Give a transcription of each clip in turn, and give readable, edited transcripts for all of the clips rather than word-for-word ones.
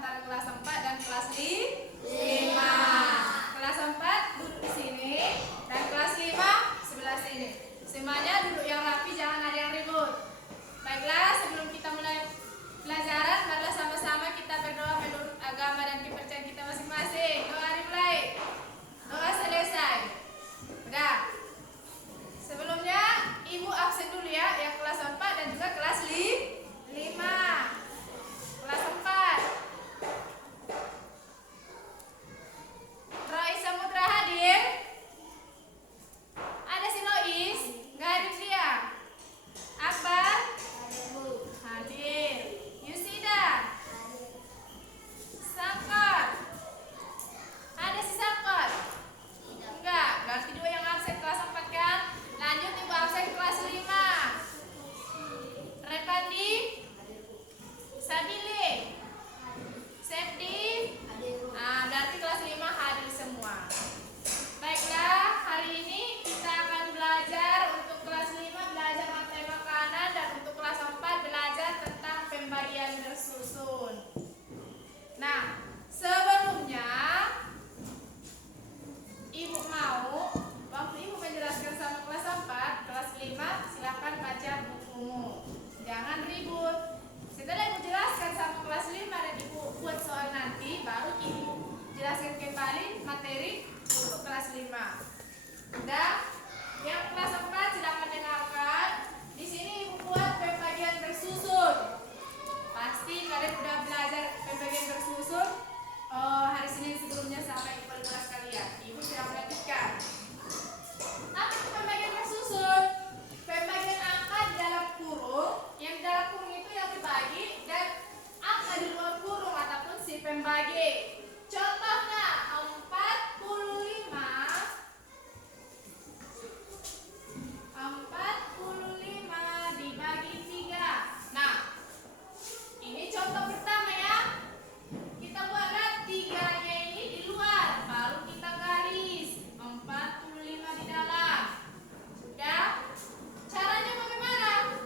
antara kelas 4 dan kelas 5. Kelas 4 duduk di sini dan kelas 5 sebelah sini. Semuanya duduk yang rapi, jangan ada yang ribut. Baiklah, sebelum kita mulai pelajaran, marilah sama-sama kita berdoa menurut agama dan kepercayaan kita masing-masing. Doa dimulai. Doa selesai. Udah. Sebelumnya ibu absen dulu ya, yang kelas 4 dan juga kelas 5. Kelas 4. Rois Samudra hadir? Ada si Lois? Nggak hadir dia? Akbar? Hadir. Yusida? Sangkot? Ada si Sangkot? Enggak, berarti dua yang absen kelas 4 kan? Lanjut ibu absen kelas 5. Repandi? Sabile? Sepdi? Berarti kelas 5 hadir semua. Baiklah, hari ini kita akan belajar untuk kelas 5 belajar rantai makanan dan untuk kelas 4 belajar tentang pembagian bersusun. Nah, sebelumnya ibu mau waktu ibu menjelaskan sama kelas 4, kelas 5 silakan baca bukumu. Jangan ribut. Setelah ibu jelaskan sama kelas 5 dan ibu buat soal nanti, baru ibu jelaskan kembali materi untuk kelas 5. Udah? Yang kelas 4 sedang mendengarkan. Di sini ibu buat pembagian bersusun. Pasti kalian udah belajar pembagian bersusun hari Senin sebelumnya sama ibu di kelas kalian. Ibu sudah perhatikan. Apa itu pembagian bersusun? Pembagian angka di dalam kurung. Yang di dalam kurung itu yang dibagi dan angka di luar kurung ataupun si pembagi. Contohnya 45 dibagi 3. Nah, ini contoh pertama ya. Kita buatlah 3-nya ini di luar, baru kita garis 45 di dalam. Sudah? Caranya bagaimana?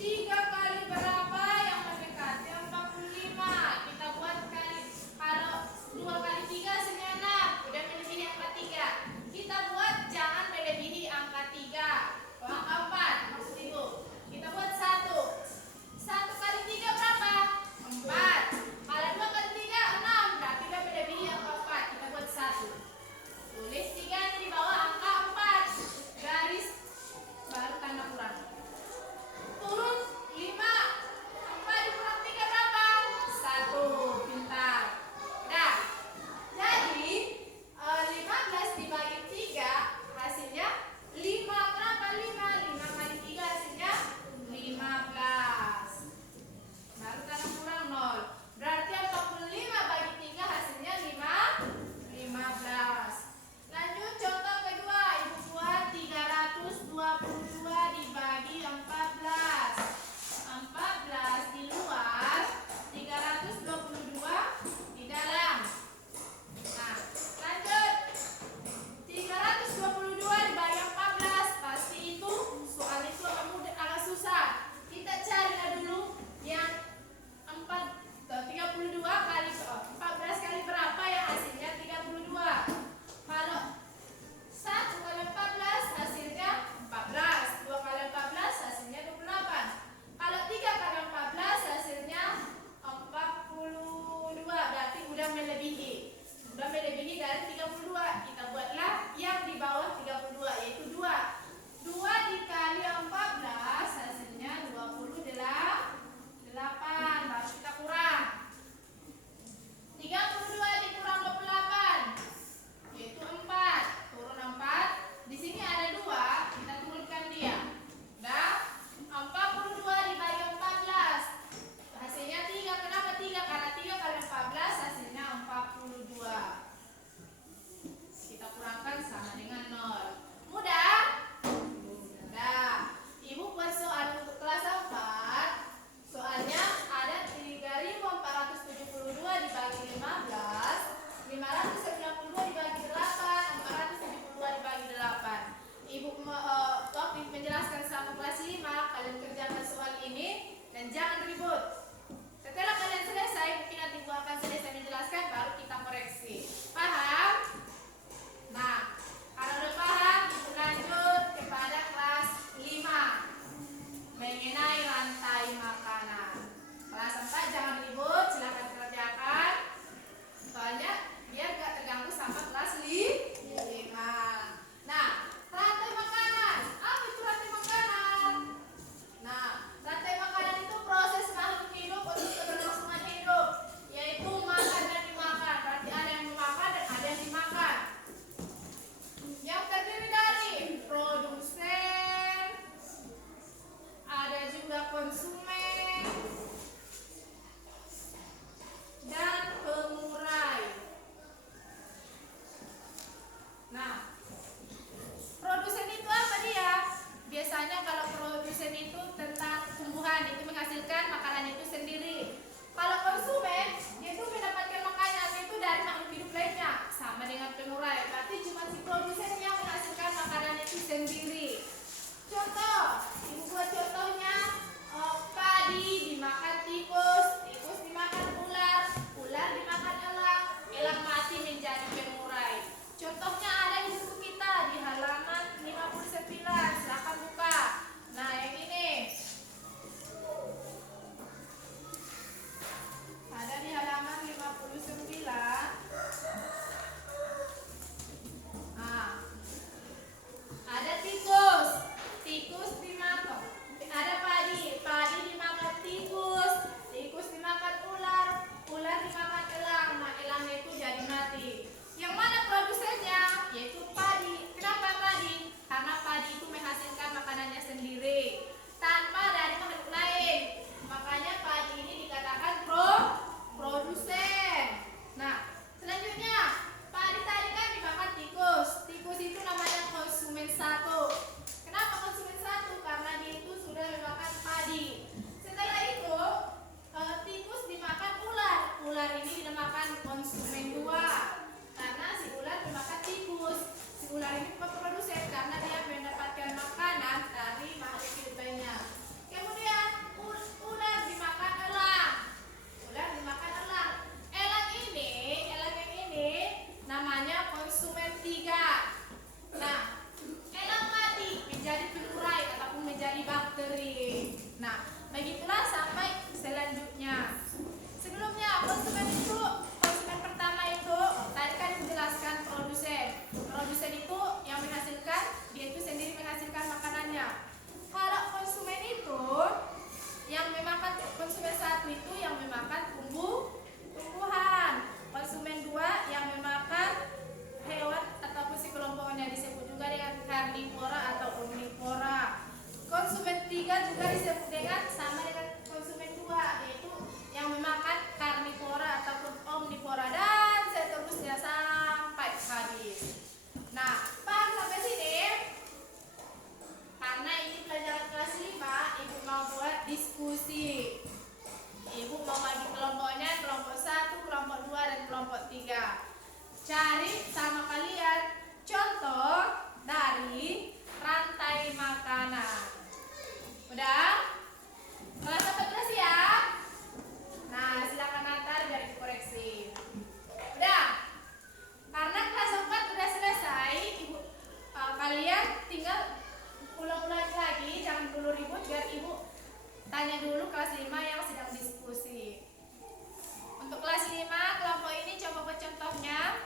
3 kali berapa yang mendekati 45? Kita buat kali, kalau 2 kali 3 hasilnya 6. Udah melebihi angka 3. Kita buat jangan melebihi angka 3. Angka 4 maksud ibu. Kita buat 1. 1 kali 3 berapa? 4. Kalau 2 kali 3 6. Berarti udah melebihi angka 4. Kita buat 1. Tulis 3 di bawah angka 4. Garis baru tanda kurang. Turun 5. 4 dikurang 3 berapa? 1. Pintar. Nah, jadi 15 dibagi 3 hasilnya 5. Kenapa 5? 5 kali 3 hasilnya 15. Baru tanda kurang 0. Berarti 45 bagi 3 hasilnya 15. Lanjut contoh kedua. Ibu buat 322 dibagi 14. 14 di luar, 322 di dalam. Nah, lanjut. 322 dibagi 14. Pasti itu soal itu agak susah. Kita carilah dulu yang 32 kali 14 kali berapa yang hasilnya 32. Kalau 1 kali 14 hasilnya 14. 2 kali 14 hasilnya 28. Kalau 3 kali 14 hasilnya 42. Berarti udah melebihi. Udah melebihi dari 32. Kita buatlah yang di bawah 32 yaitu 2. 2 dikali 14 hasilnya 28. Baru kita kurang. 32 dikurang 28 yaitu 4. Turun 4. Di sini ada 2, kita turunkan dia. Udah? 42 dibagi 14 hasilnya 3. Kenapa 3? Karena 3 kali 14 hasilnya 42. cari sama kalian contoh dari rantai makanan. Udah? Kelas 4 udah siap? Nah, silakan antar biar dikoreksi. Udah? Karena kelas 4 udah selesai, kalian tinggal ulang-ulang lagi, jangan dulu ribut biar ibu tanya dulu kelas 5 yang sedang diskusi. Untuk kelas 5 kelompok ini coba buat contohnya.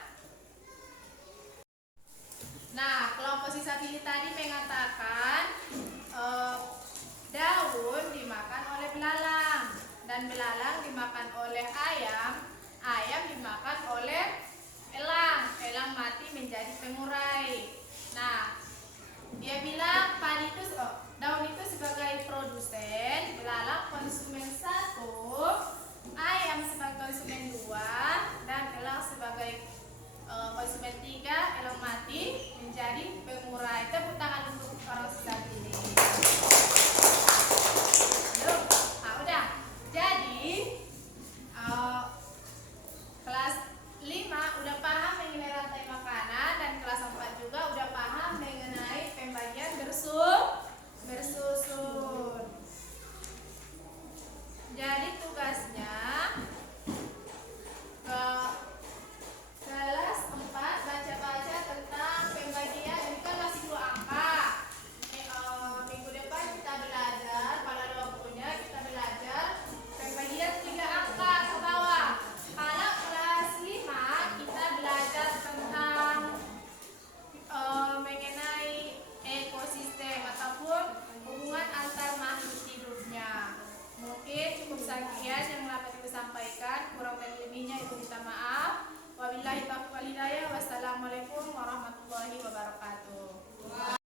Nah, kelompok sisa pilih tadi mengatakan daun dimakan oleh belalang dan belalang dimakan oleh ayam, ayam dimakan oleh elang, elang mati menjadi pengurai. Nah, dia bilang padi itu daun itu sebagai produsen, belalang konsumen 1, ayam sebagai konsumen 2, dan elang sebagai konsumen 3, elang mati menjadi pengurai. Tepuk tangan untuk orang sisa pilih. Nah, udah. Jadi kelas 5 udah paham mengenai rantai makanan dan kelas 4 juga udah paham mengenai pembagian bersusun. Jadi tugasnya ke kelas 4 baca-baca tentang pembagian. Ini kan masih 2 angka. Minggu depan kita belajar pada 20-nya kita belajar pembagian 3 angka ke bawah. Kalau kelas 5 kita belajar tentang mengenai ekosistem ataupun hubungan antar makhluk hidupnya. Mungkin cukup sekian yang dapat ibu sampaikan. Kurang dan lebihnya ibu minta maaf. Wabillahi taufiq wal hidayah. Wassalamualaikum